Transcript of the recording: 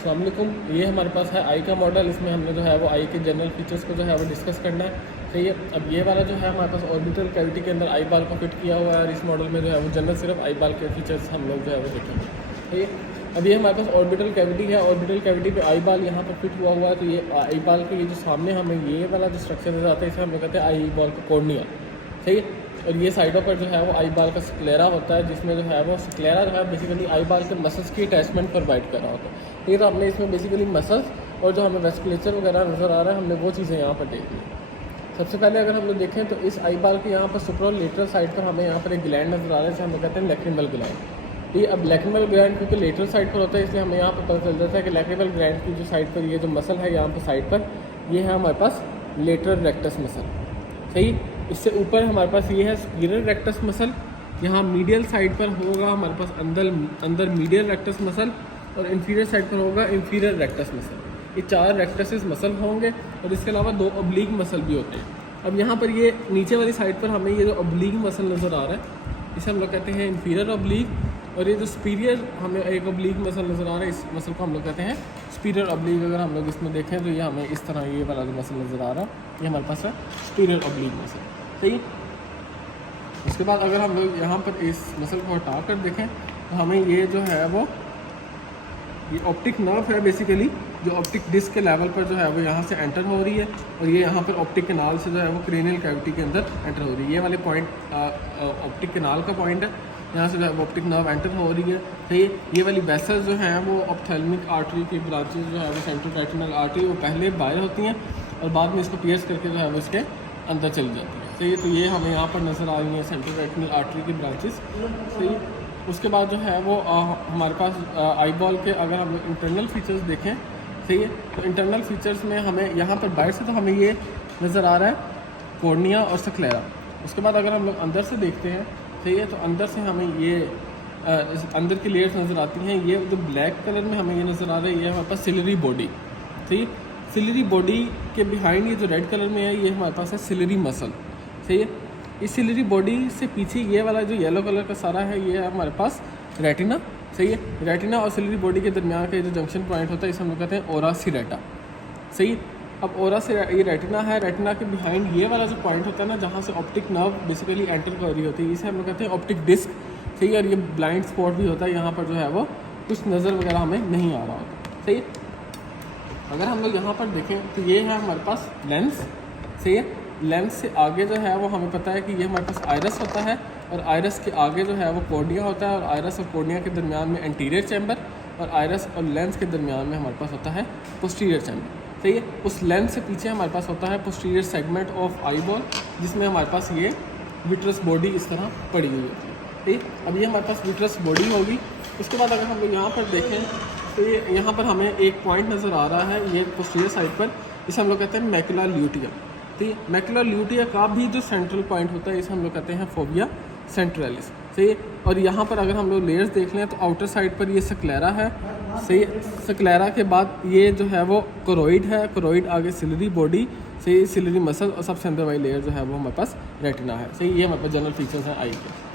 अस्सलाम वालेकुम। ये हमारे पास है आई का मॉडल। इसमें हमने जो है वो आई के जनरल फीचर्स को जो है वो डिस्कस करना है। सही है। अब ये वाला जो है हमारे पास ऑर्बिटल कैविटी के अंदर आई बाल को फिट किया हुआ है और इस मॉडल में जो है वो जनरल सिर्फ आई बाल के फीचर्स हम लोग जो है वो देखेंगे। सही है। अब ये हमारे पास ऑर्बिटल कैविटी है। ऑर्बिटल कैविटी पे आई बाल यहाँ पर फिट हुआ हुआ है। तो ये आई बाल के ये जो सामने हमें ये वाला जो स्ट्रक्चर नजर आता है इसे हम लोग कहते हैं आई बॉल का कॉर्निया। सही है। और ये साइडों पर जो है वो आई बाल का स्क्लेरा होता है, जिसमें जो है वो स्क्लेरा जो है बेसिकली आई बाल के मसल्स की अटैचमेंट प्रोवाइड कर रहा होता है। ठीक है। तो हमने इसमें बेसिकली मसल्स और जो हमें वेस्कुलेचर वगैरह नज़र आ रहा है हमने वो चीज़ें यहाँ पर देख ली। सबसे पहले अगर हम लोग देखें तो इस आई बाल के यहाँ पर सुप्रोलेटरल साइड पर हमें यहाँ पर एक ग्लैंड नज़र आ रहा है जिसे हम लोग कहते हैं लैक्रिमल ग्लैंड। ये अब लैक्रिमल ग्लैंड क्योंकि लेटरल साइड पर होता है इसलिए हमें यहाँ पर पता चल जाता है कि लैक्रिमल ग्लैंड की जो साइड पर ये जो मसल है यहाँ पर साइड पर ये है हमारे पास लेटरल रेक्टस मसल। सही। इससे ऊपर हमारे पास ये है स्पीरल रेक्टस मसल। यहाँ मीडियल साइड पर होगा हमारे पास अंदर मीडियल रेक्टस मसल और इंफीरियर साइड पर होगा इंफीरियर रेक्टस मसल। ये 4 रेक्टसेस मसल होंगे और इसके अलावा 2 ऑब्लिक मसल भी होते हैं। अब यहाँ पर ये नीचे वाली साइड पर हमें ये जो ऑब्लिक मसल नज़र आ रहा है इसे हम लोग कहते हैं इंफीरियर ऑब्लिक। और ये जो स्पीरियर हमें एक ऑब्लिक मसल नज़र आ रहा है इस मसल को हम लोग कहते हैं स्पीरियर ऑब्लिक। अगर हम लोग इसमें देखें तो ये हमें इस तरह ये वाला जो मसल नज़र आ रहा है ये हमारे पास है स्पीरियर ऑब्लिक मसल। सही। उसके बाद अगर हम लोग यहाँ पर इस मसल को हटा कर देखें तो हमें ये जो है वो ये ऑप्टिक नर्व है बेसिकली, जो ऑप्टिक डिस्क के लेवल पर जो है वो यहाँ से एंटर हो रही है और ये यहाँ पर ऑप्टिक कैनाल से जो है वो क्रेनियल कैविटी के अंदर एंटर हो रही है। ये वाले पॉइंट ऑप्टिक कैनाल का पॉइंट है, यहाँ से जो है वो ऑप्टिक नर्व एंटर हो रही है। तो ये वाली वेसल्स जो हैं वो ऑप्थेल्मिक आर्टरी की ब्रांचेस जो है वो सेंट्रल रेटिनल आर्टरी वो पहले बाहर होती हैं और बाद में इसको पियर्स करके जो है वो इसके अंदर चली जाती है। सही। तो ये हमें यहाँ पर नज़र आ रही है सेंट्रल रेटिनल आर्टरी की ब्रांचेस। सही। उसके बाद जो है वो हमारे पास आई बॉल के अगर हम लोग इंटरनल फीचर्स देखें। सही है। तो इंटरनल फीचर्स में हमें यहाँ पर बाहर से तो हमें ये नज़र आ रहा है कॉर्निया और स्क्लेरा। उसके बाद अगर हम लोग अंदर से देखते हैं सही है तो अंदर से हमें ये अंदर की लेयर्स नज़र आती हैं। ये जो ब्लैक कलर में हमें ये नज़र आ रहा है ये हमारे पास सिलरी बॉडी। सही। सिलरी बॉडी के बिहाइंड ये जो रेड कलर में है ये हमारे पास है सिलरी मसल। सही है। इस सिलरी बॉडी से पीछे ये वाला जो येलो कलर का सारा है ये है हमारे पास रेटिना। सही है। रेटिना और सिलरी बॉडी के दरमियान का जो जंक्शन पॉइंट होता है इसे हम लोग कहते हैं ओरा सिरेटा। सही। अब ओरा से ये रेटिना है, रेटिना के बिहाइंड ये वाला जो पॉइंट होता है ना जहाँ से ऑप्टिक नर्व बेसिकली एंटर कर रही होती है इसे हम लोग कहते हैं ऑप्टिक डिस्क। सही है। और ये ब्लाइंड स्पॉट भी होता है, यहाँ पर जो है वो कुछ नज़र वगैरह हमें नहीं आ रहा होता। सही है। अगर हम लोग यहाँ पर देखें तो ये है हमारे पास लेंस। सही है। लेंस से आगे जो है वो हमें पता है कि ये हमारे पास आयरस होता है और आयरस के आगे जो है वो कॉर्निया होता है और आयरस और कॉर्निया के दरमियान में एंटीरियर चैम्बर और आयरस और लेंस के दरमियान में हमारे पास होता है पोस्टीरियर चैम्बर। सही है। उस लेंस से पीछे हमारे पास होता है posterior segment of eye ball जिसमें हमारे पास ये विट्रस बॉडी इस तरह पड़ी हुई होती है। ठीक। अब ये हमारे पास विट्रस बॉडी होगी। उसके बाद अगर हम लोग यहाँ पर देखें तो ये यहाँ पर हमें एक पॉइंट नज़र आ रहा है ये पोस्टीरियर साइड पर, इसे हम लोग कहते हैं मैकुला ल्यूटिया। ठीक है। मैकुला ल्यूटिया का भी जो सेंट्रल पॉइंट होता है इसे हम लोग कहते हैं फोविया सेंट्रलिस। सही है। और यहाँ पर अगर हम लोग लेयर्स देख लें तो आउटर साइड पर ये स्क्लेरा है। सही। स्क्लेरा के बाद ये जो है वो कोरोइड है, कोरोइड आगे सिलरी बॉडी। सही। सिलरी मसल और सबसे अंदर वाली लेयर जो है वो हमारे पास रेटिना है। सही। ये हमारे पास जनरल फीचर्स हैं आई के।